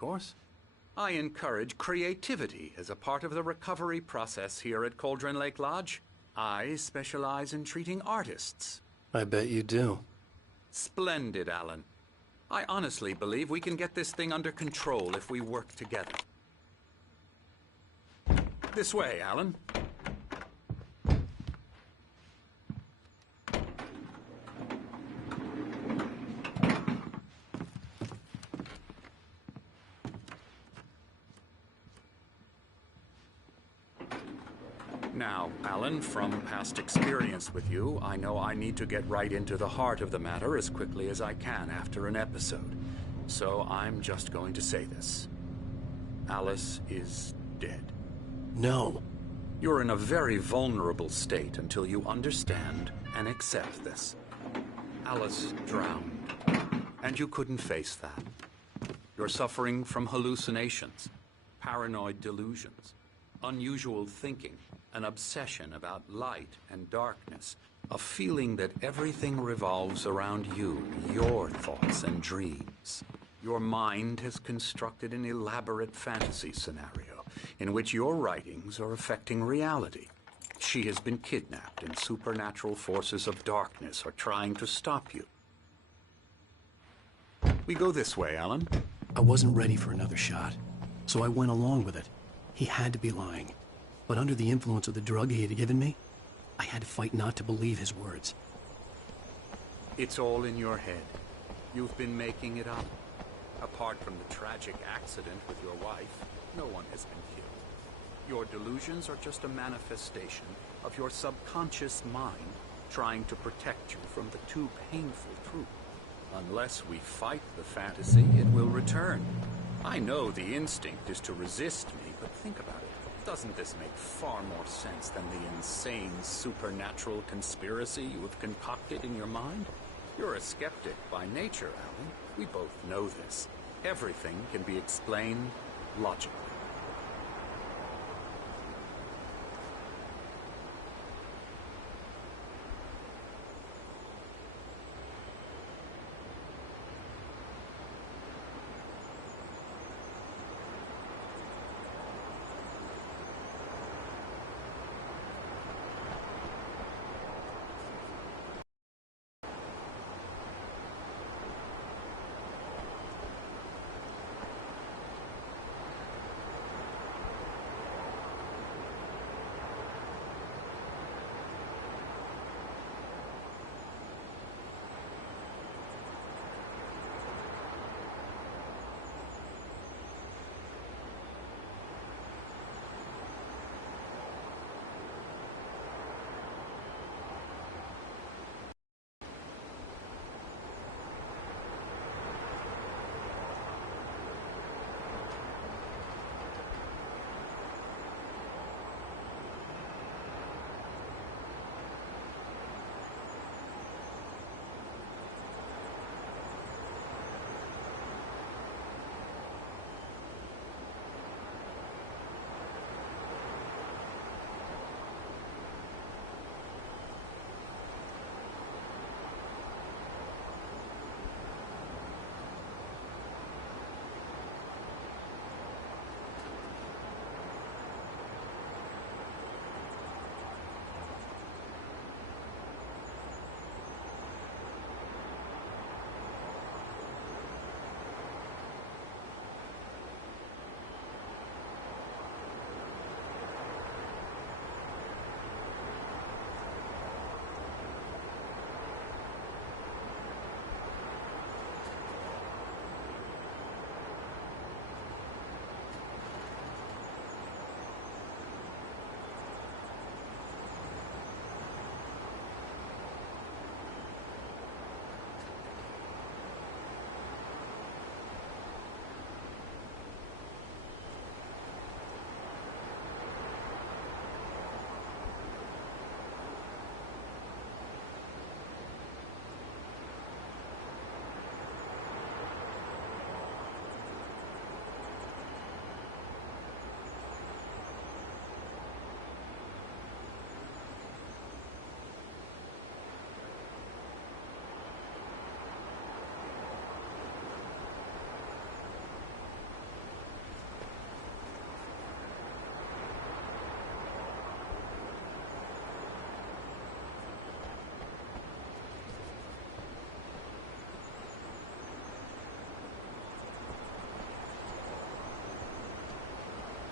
course. I encourage creativity as a part of the recovery process here at Cauldron Lake Lodge. I specialize in treating artists. I bet you do. Splendid, Alan. I honestly believe we can get this thing under control if we work together. This way, Alan. Now, Alan, from past experience with you, I know I need to get right into the heart of the matter as quickly as I can after an episode. So I'm just going to say this. Alice is dead. No. You're in a very vulnerable state until you understand and accept this. Alice drowned, and you couldn't face that. You're suffering from hallucinations, paranoid delusions, unusual thinking, an obsession about light and darkness, a feeling that everything revolves around you, your thoughts and dreams. Your mind has constructed an elaborate fantasy scenario in which your writings are affecting reality. She has been kidnapped and supernatural forces of darkness are trying to stop you. We go this way, Alan. I wasn't ready for another shot, so I went along with it. He had to be lying. But under the influence of the drug he had given me, I had to fight not to believe his words. It's all in your head. You've been making it up. Apart from the tragic accident with your wife, no one has been killed. Your delusions are just a manifestation of your subconscious mind trying to protect you from the too painful truth. Unless we fight the fantasy, it will return. I know the instinct is to resist me, but think about it. Doesn't this make far more sense than the insane supernatural conspiracy you have concocted in your mind? You're a skeptic by nature, Alan. We both know this. Everything can be explained logically.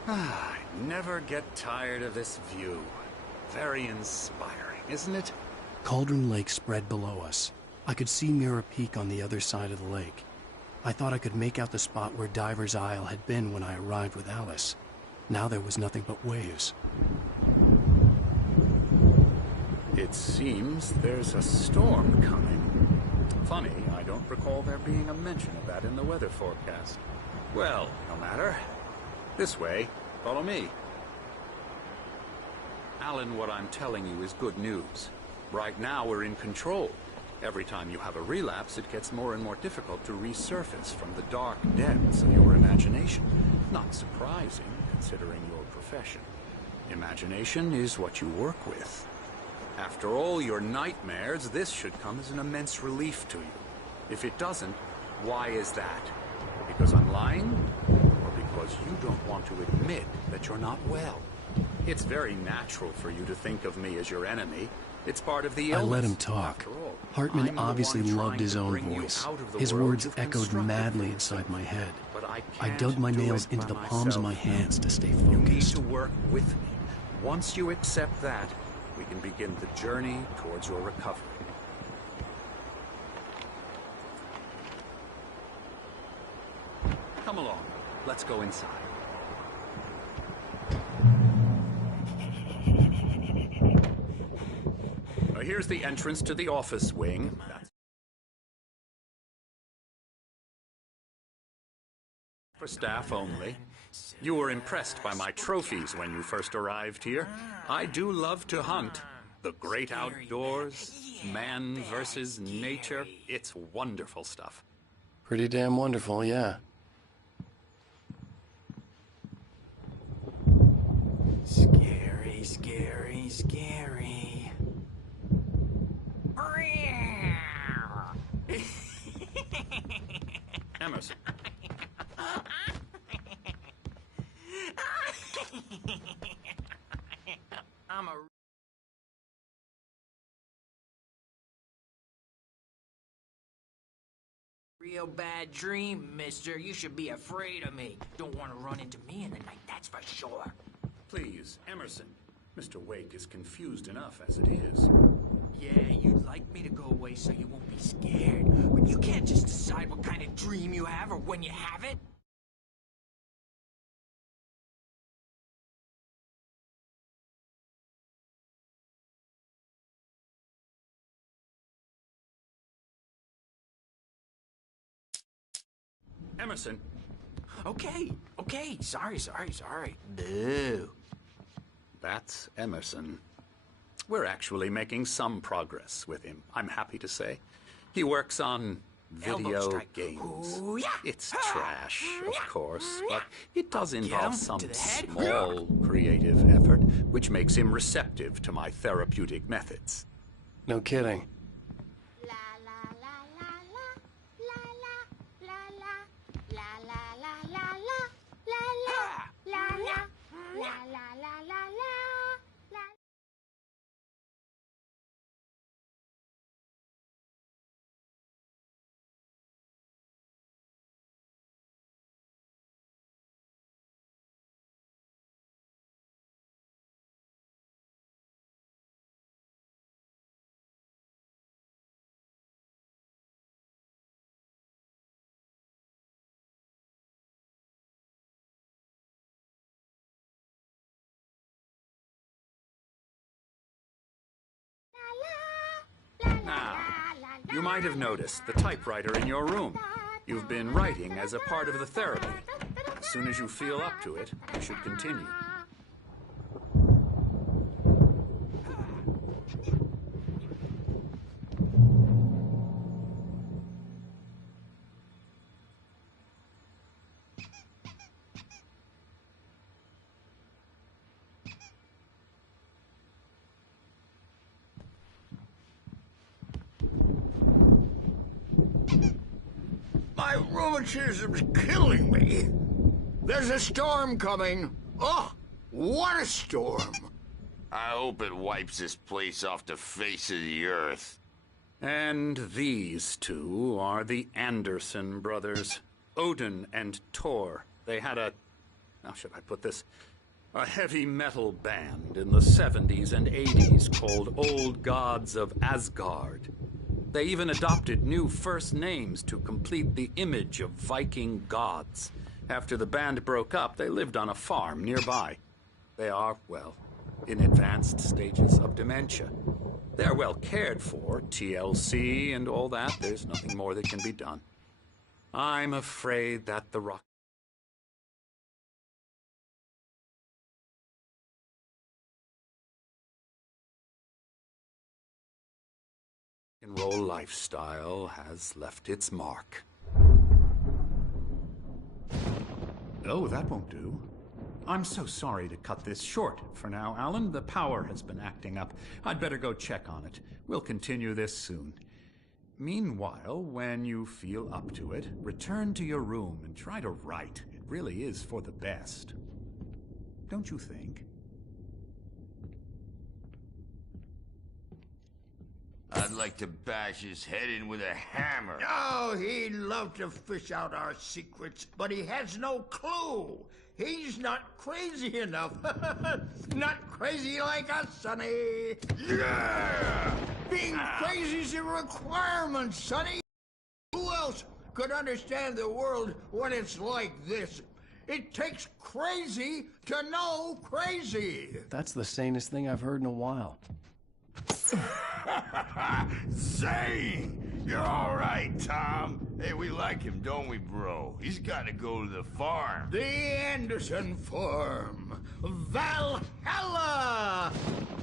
I never get tired of this view. Very inspiring, isn't it? Cauldron Lake spread below us. I could see Mirror Peak on the other side of the lake. I thought I could make out the spot where Diver's Isle had been when I arrived with Alice. Now there was nothing but waves. It seems there's a storm coming. Funny, I don't recall there being a mention of that in the weather forecast. Well, no matter. This way. Follow me. Alan, what I'm telling you is good news. Right now we're in control. Every time you have a relapse, it gets more and more difficult to resurface from the dark depths of your imagination. Not surprising, considering your profession. Imagination is what you work with. After all your nightmares, this should come as an immense relief to you. If it doesn't, why is that? Because I'm lying? Or because you don't want to admit that you're not well? It's very natural for you to think of me as your enemy. It's part of the illness. I let him talk. Hartman obviously loved his own voice. His words echoed madly inside my head. I dug my nails into the palms of my hands to stay focused. You need to work with me. Once you accept that, we can begin the journey towards your recovery. Come along. Let's go inside. Here's the entrance to the office wing. That's for staff only. You were impressed by my trophies when you first arrived here. I do love to hunt. The great outdoors, man versus nature. It's wonderful stuff. Pretty damn wonderful, yeah. Scary, scary, scary. Emerson. I'm a real bad dream, mister. You should be afraid of me. Don't want to run into me in the night, that's for sure. Please, Emerson. Mr. Wake is confused enough as it is. Yeah, you'd like me to go away so you won't be scared. But you can't just decide what kind of dream you have or when you have it. Emerson. Okay. Sorry. Boo. That's Emerson. We're actually making some progress with him, I'm happy to say. He works on video games. Ooh, yeah. It's trash, of course, but it does Get involve him some to the head. small creative effort, which makes him receptive to my therapeutic methods. No kidding. Now, you might have noticed the typewriter in your room. You've been writing as a part of the therapy. As soon as you feel up to it, you should continue. My rheumatism's killing me. There's a storm coming. Oh, what a storm. I hope it wipes this place off the face of the earth. And these two are the Anderson brothers, Odin and Tor. They had a how should I put this? A heavy metal band in the 70s and 80s called Old Gods of Asgard. They even adopted new first names to complete the image of Viking gods. After the band broke up, they lived on a farm nearby. They are, well, in advanced stages of dementia. They're well cared for, TLC and all that. There's nothing more that can be done. I'm afraid that the rock and roll lifestyle has left its mark. Oh, that won't do. I'm so sorry to cut this short for now, Alan. The power has been acting up. I'd better go check on it. We'll continue this soon. Meanwhile, when you feel up to it, return to your room and try to write. It really is for the best. Don't you think? I'd like to bash his head in with a hammer. Oh, he'd love to fish out our secrets, but he has no clue. He's not crazy enough. Not crazy like us, Sonny. Yeah! Being crazy's a requirement, Sonny. Who else could understand the world when it's like this? It takes crazy to know crazy. That's the sanest thing I've heard in a while. Zane! You're all right, Tom. Hey, we like him, don't we, bro? He's got to go to the farm. The Anderson Farm. Valhalla!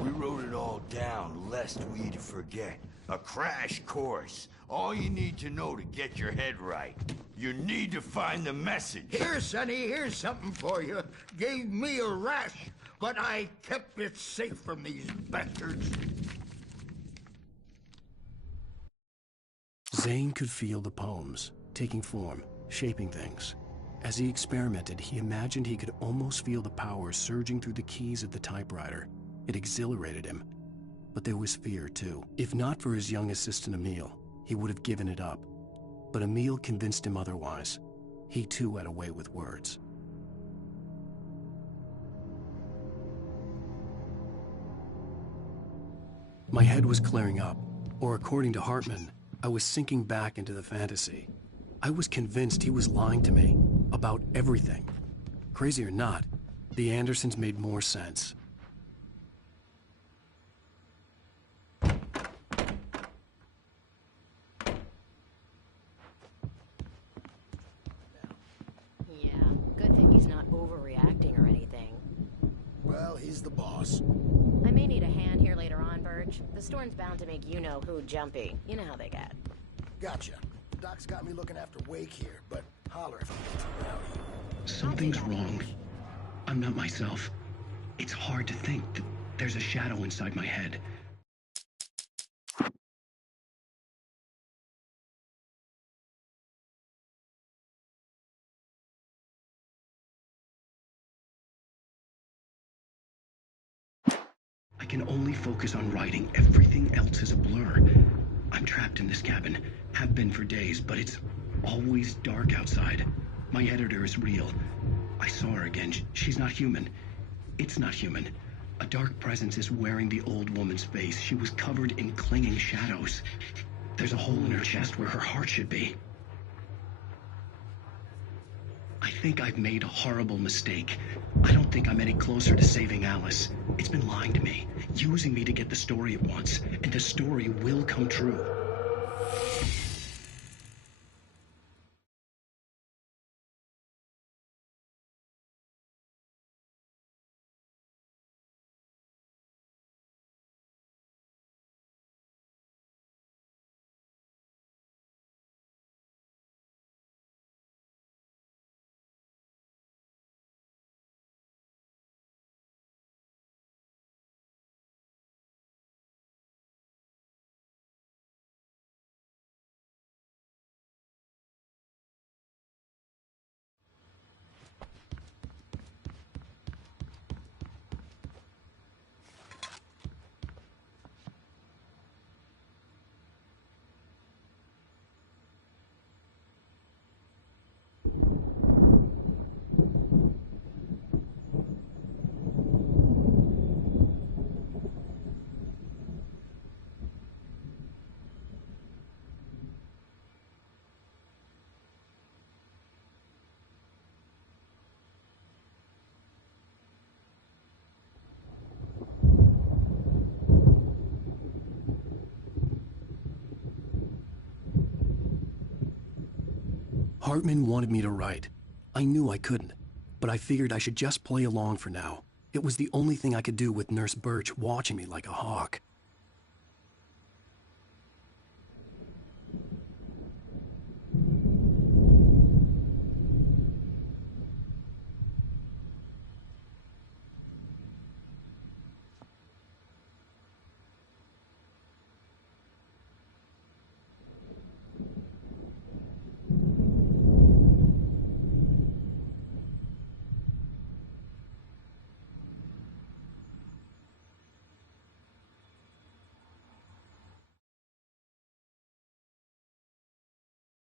We wrote it all down, lest we'd forget. A crash course. All you need to know to get your head right. You need to find the message. Here, Sonny, here's something for you. Gave me a rash, but I kept it safe from these bastards. Zane could feel the poems, taking form, shaping things. As he experimented, he imagined he could almost feel the power surging through the keys of the typewriter. It exhilarated him. But there was fear, too. If not for his young assistant Emil, he would have given it up. But Emil convinced him otherwise. He, too, had a way with words. My head was clearing up, or according to Hartman, I was sinking back into the fantasy. I was convinced he was lying to me about everything. Crazy or not, the Andersons made more sense. Yeah, good thing he's not overreacting or anything. Well, he's the boss. I may need a hand here later on, Burge. The storm's bound to make you-know-who jumpy. You know how they get. Gotcha. Doc's got me looking after Wake here, but holler if I get too rowdy. Something's wrong. I'm not myself. It's hard to think that there's a shadow inside my head. I can only focus on writing. Everything else is a blur. I'm trapped in this cabin. Have been for days, but it's always dark outside. My editor is real. I saw her again. She's not human. It's not human. A dark presence is wearing the old woman's face. She was covered in clinging shadows. There's a hole in her chest where her heart should be. I think I've made a horrible mistake. I don't think I'm any closer to saving Alice. It's been lying to me, using me to get the story it wants, and the story will come true. Hartman wanted me to write. I knew I couldn't, but I figured I should just play along for now. It was the only thing I could do with Nurse Birch watching me like a hawk.